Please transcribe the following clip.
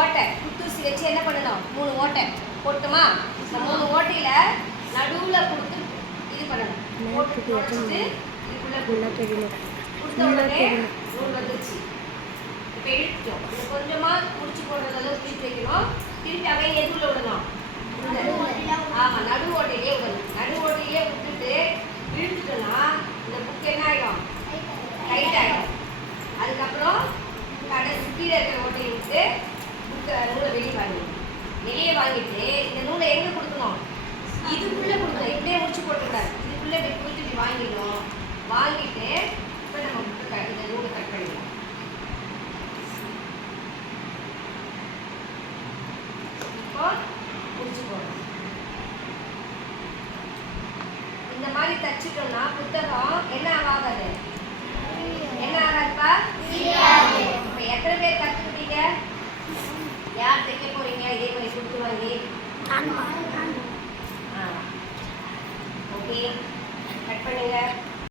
ஓட்டை குத்தூசி வச்சு என்ன பண்ணணும் 3 ஓட்டை போட்டுமா இந்த 3 ஓட்டையில நடுவில் கொடுத்து இது பண்ணணும் போட்டு உடச்சிட்டு இதுக்குள்ளே கொடுத்த உடனே நூல் வந்துருச்சு இப்போ இழுத்தோம் இது கொஞ்சமாக முடிச்சு போடுறது அளவுக்கு திருப்பி வைக்கணும் திருப்பி அவையே எதுல விடணும் ஆமாம் நடு ஓட்டையிலே விடணும் நடு ஓட்டையிலே விட்டுட்டு இழுத்துட்டோன்னா இந்த புக் என்ன ஆகிடும் டைட் ஆகிடும் அதுக்கப்புறம் கடைசி கீழே இருக்கிற ஓட்டையை விட்டு புக்கை நூலை வெளியே வாங்கிட்டு இந்த நூலை எங்கே கொடுக்கணும் இதுக்குள்ளே கொடுக்கணும் இப்படியே முடிச்சு போட்டுக்கூடாது இதுக்குள்ளே இப்படி கொடுத்து இப்படி வாங்கிடணும் வாங்கிட்டு இப்போ நம்ம புக்கு இந்த நூலை கட் பண்ணிடலாம் இப்போ முடிச்சு போடணும் இந்த மாதிரி தச்சுட்டோம்னா புத்தகம் என்ன ஆகாது என்ன ஆகாதுப்பா இப்போ எத்தனை பேர் கற்றுக்கிட்டீங்க யார் தைக்க போறீங்க இதே மாதிரி கொடுத்து வாங்கி ஓகே கட் பண்ணுங்க